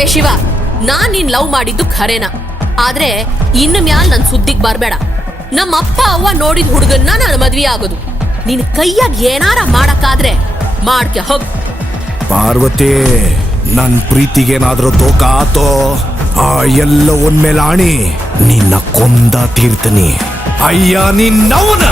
ಲೇ ಶಿವ, ನಾನ್ ನೀನ್ ಲವ್ ಮಾಡಿದ್ದು ಖರೇನ, ಆದ್ರೆ ಇನ್ನು ಮ್ಯಾಲ್ ನನ್ ಸುದ್ದಿಗ್ ಬರ್ಬೇಡ. ನಮ್ಮ ಅಪ್ಪ ಅವ್ವ ನೋಡಿದ ಹುಡುಗನ್ನ ನಾನು ಮದ್ವೆ ಆಗೋದು. ನಿನ್ ಕೈಯಾಗ ಏನಾರ ಮಾಡಕ್ಕಾದ್ರೆ ಮಾಡ್ಕೆ ಹೋಗ್. ಪಾರ್ವತಿ, ನನ್ ಪ್ರೀತಿಗೇನಾದ್ರೂ ತೋಕ ಆತೋ, ಆ ಎಲ್ಲ ಒಂದ್ಮೇಲೆ ಆಣಿ ನಿನ್ನ ಕೊಂದ ತೀರ್ತೀನಿ. ಅಯ್ಯ ನಿನ್ನವನ